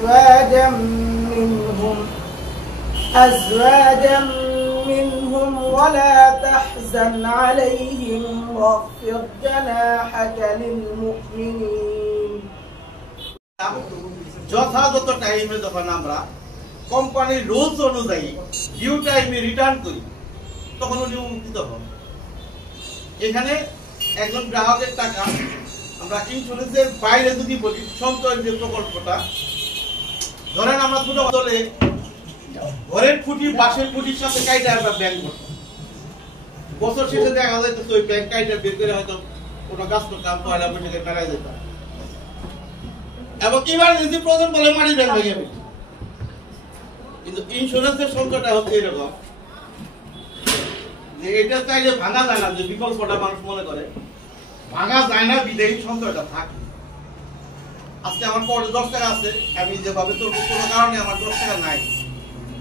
أزواجا منهم ولا تحزن عليهم واخفض جناحك للمؤمنين যথাযথ টাইমে যখন আমরা কোম্পানির রুলস অনুযায়ী ডিউ টাইমে রিটার্ন করি তখন উনি উপকৃত হন। এখানে একজন গ্রাহকের টাকা আমরা ইন্স্যুরেন্সের বাইরে যদি বলি সঞ্চয় যে প্রকল্পটা, ধরেন আমরা ছোট বদলে ঘরের খুঁটি বাঁশের খুঁটির সাথে কাইটা আমরা ব্যাংক করতাম, বছর শেষে দেখা যাইতো ওই ব্যাংক কাইটা বের করে হয়তো কোনো কাজ করতাম, পয়লা বৈশাখে মেলায় যেতাম, এবং ইমার্জেন্সি প্রয়োজন বলে মাটি ব্যাংক হয়ে যাবে। কিন্তু ইন্স্যুরেন্সের সংখ্যাটা হচ্ছে এরকম যে এটা চাইলে ভাঙা যায় না, যে বিকল্পটা মানুষ মনে করে ভাঙা যায় না, বিদেয়ী সঞ্চয়টা থাকে। আজকে আমার পরে 10 টাকা আছে, আমি যেভাবে তোর কোনো কারণে আমার 10 টাকা নাই,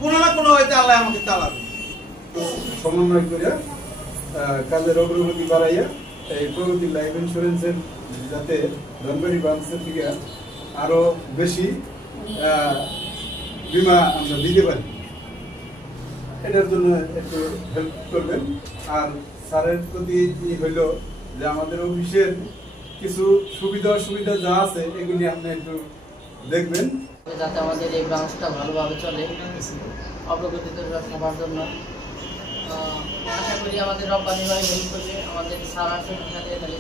কোনো না কোনো হয়তো আল্লাহ আমাকে চালাবে। সমন্বয় করে কাজের অগ্রগতি বাড়াইয়া এই প্রগতি লাইফ ইন্স্যুরেন্সের যাতে ধনবাড়ি ব্রাঞ্চের থেকে আরো বেশি বীমা আমরা দিতে পারি, এটার জন্য একটু হেল্প করবেন। আর স্যারের প্রতি হইল যে আমাদের অফিসের কিছু সুবিধা অসুবিধা যা আছে এগুলি আপনি একটু দেখবেন, যাতে আমাদের এই ব্রাঞ্চটা ভালোভাবে চলে, অগ্রগতি সবার জন্য। আশা করি আমাদের রব্বানি ভাই হেল্প করবে, আমাদের স্যার আছেন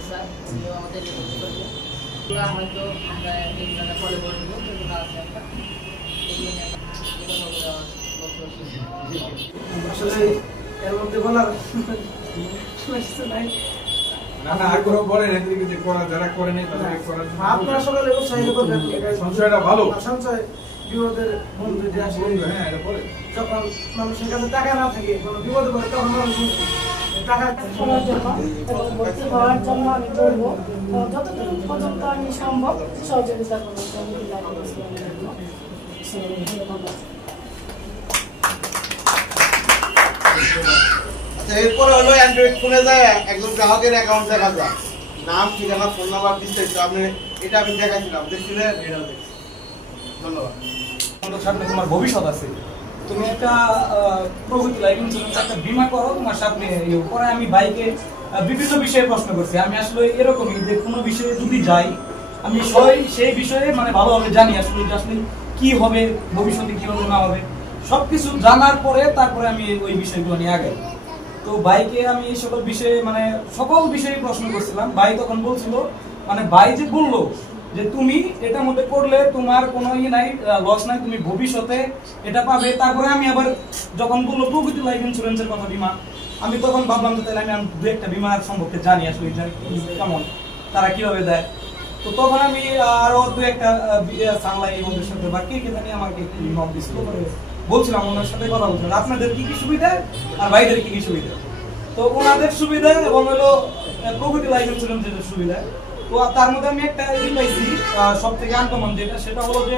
স্যার, উনিও আমাদের হেল্প করবে। হয়তো আমরা এইগুলো ফলো করবো, যেগুলো আছে একটা আসলে এর মধ্যে বলার কিছু নাই। আপনারা সকালে উৎসাহিত করবেন, সঞ্চয়টা ভালো, সঞ্চয় বিপদের বন্ধু যে আসে, যখন মানুষের কাছে টাকা না থাকে কোনো বিপদে পড়ে তখন মানুষ টাকা শোনার জন্য এবং ভর্তি হওয়ার জন্য আমি করবো যতদূর পর্যন্ত আমি সম্ভব সহযোগিতা করবো। এরপরে হলো অ্যান্ড্রয়েড ফোনে যায় একজন গ্রাহকের অ্যাকাউন্ট দেখা যায়, নাম ঠিকানা ফোন নাম্বার বিস্তারিত আপনি এটা আমি দেখাইছিলাম, দেখছিলেন? ধন্যবাদ। সামনে তোমার ভবিষ্যৎ আছে, তুমি একটা প্রগতি লাইফ ইন্স্যুরেন্স একটা বীমা করো তোমার সামনে পরে। আমি বাইকে বিভিন্ন বিষয়ে প্রশ্ন করছি, আমি আসলে এরকমই যে কোনো বিষয়ে যদি যাই আমি সেই বিষয়ে মানে ভালোভাবে জানি আসলে যে আসলে কি হবে, ভবিষ্যতে কি হবে না হবে সবকিছু জানার পরে তারপরে আমি ওই বিষয়গুলো নিয়ে আগাই। তো বাইকে আমি এই সকল বিষয়ে মানে সকল বিষয়ে প্রশ্ন করছিলাম। ভাই তখন বলছিল, মানে ভাই যে বললো যে তুমি এটার মধ্যে করলে তোমার কোনো নাই, লস নাই, তুমি ভবিষ্যতে এটা পাবে। তারপরে আমি আবার যখন বললো প্রগতি লাইফ ইন্স্যুরেন্সের কথা বীমা, আমি তখন ভাবলাম যে তাহলে আমি দু একটা বীমার সম্পর্কে জানি আসলে কেমন, তারা কিভাবে দেয়। তো তখন আমি আরো দু একটা সাংলাই বন্ধুর সাথে বা কে জানি আমাকে নক দিছিল, বলছিলাম ওনার সাথে কথা বলছিলাম আপনাদের কি কি সুবিধা আর ভাইদের কি কি সুবিধা। তো ওনাদের সুবিধা এবং হলো প্রগতি লাইফ ইন্স্যুরেন্সের সুবিধা, তো তার মধ্যে আমি একটা পাইছি সব থেকে আনকমন যেটা, সেটা হলো যে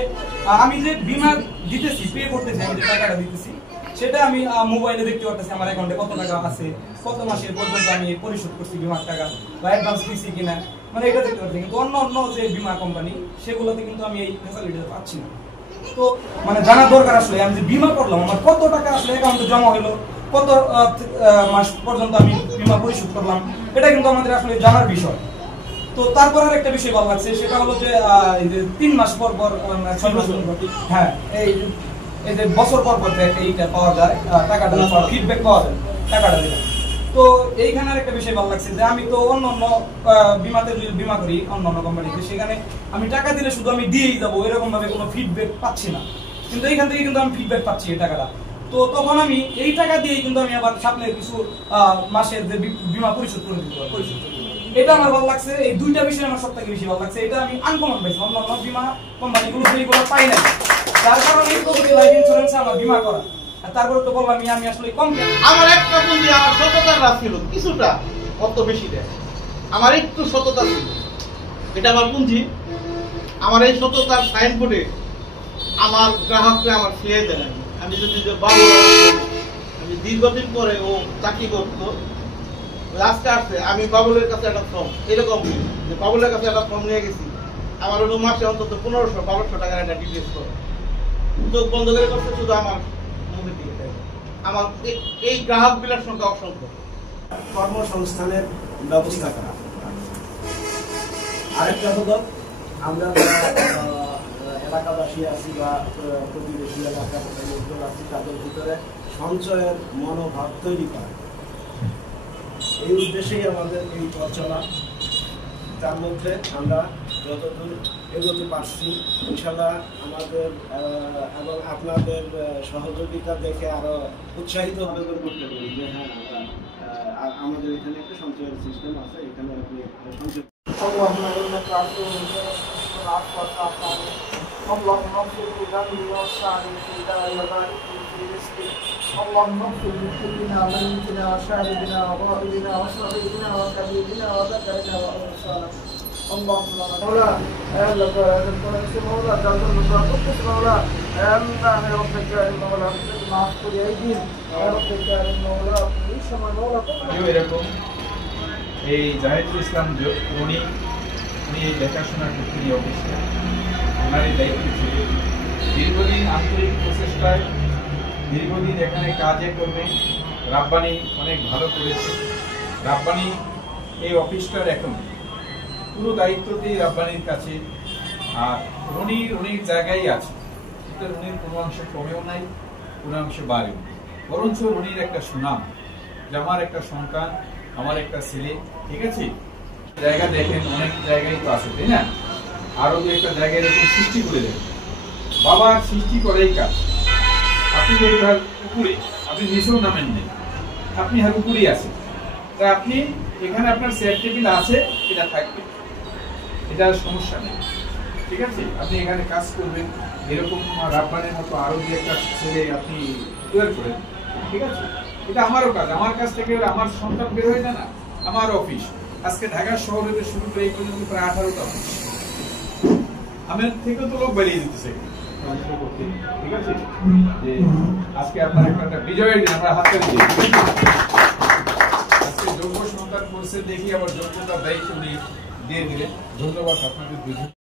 আমি যে বীমা দিতেছি, পে করতেছি, আমি যে টাকাটা দিতেছি সেটা আমি মোবাইলে দেখতে পারতেছি আমার অ্যাকাউন্টে কত টাকা আছে, কত মাসের পর্যন্ত আমি পরিশোধ করছি বীমার টাকা বা অ্যাডভান্স দিচ্ছি কিনা, মানে এটা দেখতে পাচ্ছি। কিন্তু অন্য অন্য যে বীমা কোম্পানি সেগুলোতে কিন্তু আমি এই ফ্যাসিলিটিটা পাচ্ছি না। তো মানে জানা দরকার আসলে আমি যে বীমা করলাম আমার কত টাকা আসলে অ্যাকাউন্টে জমা হলো, কত মাস পর্যন্ত আমি বীমা পরিশোধ করলাম, এটা কিন্তু আমাদের আসলে জানার বিষয়। তো তারপর আর একটা বিষয় ভালো লাগছে, সেটা হলো যে 3 মাস পর পর 6 মাস পর, হ্যাঁ এই যে বছর পর পর এইটা পাওয়া যায়, টাকাটা ফিডব্যাক পাওয়া যায় টাকাটা দিলে। তো এইখানে একটা বিষয় ভালো লাগছে যে আমি তো অন্য অন্য বীমাতে যদি বীমা করি অন্য অন্য কোম্পানিতে, সেখানে আমি টাকা দিলে শুধু আমি দিয়েই যাবো, এরকম ভাবে কোনো ফিডব্যাক পাচ্ছি না। কিন্তু এইখান থেকে কিন্তু আমি ফিডব্যাক পাচ্ছি এই টাকাটা। তো তখন আমি এই টাকা দিয়েই কিন্তু আমি আবার সামনে কিছু মাসের যে বীমা পরিশোধ করে দিতে পারবো। এটা আমার ভালো লাগছে, এই দুইটা বিষয় আমার সব থেকে বেশি ভালো লাগছে। এটা আমি আনকমন পাইছি, অন্য অন্য বীমা কোম্পানিগুলো এইগুলো পাই না, যার কারণে এই প্রগতি লাইফ ইন্স্যুরেন্সে আমার বীমা করা। আর তারপরে তো বললাম আমি আসলে কম, আমার একটা পুঁজি আমার সততার রাত ছিল কিছুটা, অত বেশি দেয় আমার একটু সততা ছিল, এটা আমার পুঁজি। আমার এই সততার সাইনবোর্ডে আমার গ্রাহককে আমার ফিরিয়ে দেন। আমি যদি বাবু আমি দীর্ঘদিন পরে ও চাকরি করতো, আজকে আসছে আমি বাবুলের কাছে একটা ফর্ম এরকম যে বাবুলের কাছে একটা ফর্ম নিয়ে গেছি, আমার ওই মাসে অন্তত 1500-1200 টাকার একটা ডিটেলস করে চোখ বন্ধ করে করছে শুধু আমার মুখের দিকে তাকায়। আমার এই গ্রাহকগুলোর সংখ্যা অসংখ্য। কর্মসংস্থানের ব্যবস্থা করা। আরেকটা হলো আমরা যারা এলাকাবাসী আছি বা প্রতিবেশী এলাকার লোকজন আছি তাদের ভিতরে সঞ্চয়ের মনোভাব তৈরি করা, এই উদ্দেশ্যেই আমাদের এই পথ চলা। তার মধ্যে আমরা যতদূর এগোতে পারছি ইনশাল্লাহ আমাদের এবং আপনাদের সহযোগিতা দেখে আরো উৎসাহিত আবেদন করতে পারি যে হ্যাঁ আমাদের এখানে একটা সঞ্চয়ের সিস্টেম আছে, এখানে আপনি সঞ্চয়। اللهم انك عفو العفو والعفو اللهم اغفر لذنبي واسعني في داري وبارك في رزقي اللهم اغفر لكلنا وميتنا وشاهدنا وغائبنا وصغيرنا وكبيرنا وذكرنا وانثانا اللهم مولا يا الله مولا جل وعلا مولا يا الله يا رب العالمين مولا معاف كل ايدين يا رب العالمين مولا ايش مولا এরকম এই জাহিদুল ইসলাম উনি এই দেখাশোনা করতেন এই অফিসটা, ওনার এই দায়িত্ব ছিল। দীর্ঘদিন আন্তরিক প্রচেষ্টায় দীর্ঘদিন এখানে কাজে করবে। রাব্বানি অনেক ভালো করেছে। রাব্বানি এই অফিসটার এখন পুরো দায়িত্ব দিয়ে রাব্বানির কাছে, আর রনির জায়গায় আছে। এটা রনির কোনো অংশ কমেও নাই, কোনো অংশ বাড়েও, বরঞ্চ রনির একটা সুনাম যে আমার একটা সন্তান, আমার একটা ছেলে, ঠিক আছে। জায়গা দেখেন অনেক জায়গায় তো আছে, তাই না? আরো দু একটা জায়গায় এরকম সৃষ্টি করে দেন। বাবার সৃষ্টি করেই কাজ। আপনি এইবার উপরে, আপনি নিচেও নামেন নেই, আপনি আর উপরেই আছেন। তা আপনি এখানে আপনার চেয়ার টেবিল আছে, এটা থাকবে, এটা সমস্যা নেই, ঠিক আছে। আপনি এখানে কাজ করবেন, এরকম রাব্বানের মতো আরো দু একটা ছেলে আপনি তৈরি করেন, ঠিক আছে। এটা আমারও কাজ, আমার কাছ থেকে আমার সন্তান বের হয়ে যায় না, আমার অফিস। আজকে ঢাকা শহরে শুরু করে এই পর্যন্ত প্রায় 18টা অফিস, আমার থেকেও তো লোক বেরিয়ে দিতেছে, ঠিক আছে। যে আজকে আপনার একটা বিজয়ের দিন, আমরা হাতে আজকে যোগ্য সন্তান করছে দেখি আবার যোগ্যতার দায়িত্ব নিয়ে দিয়ে দিলেন। ধন্যবাদ আপনাদের দুজন।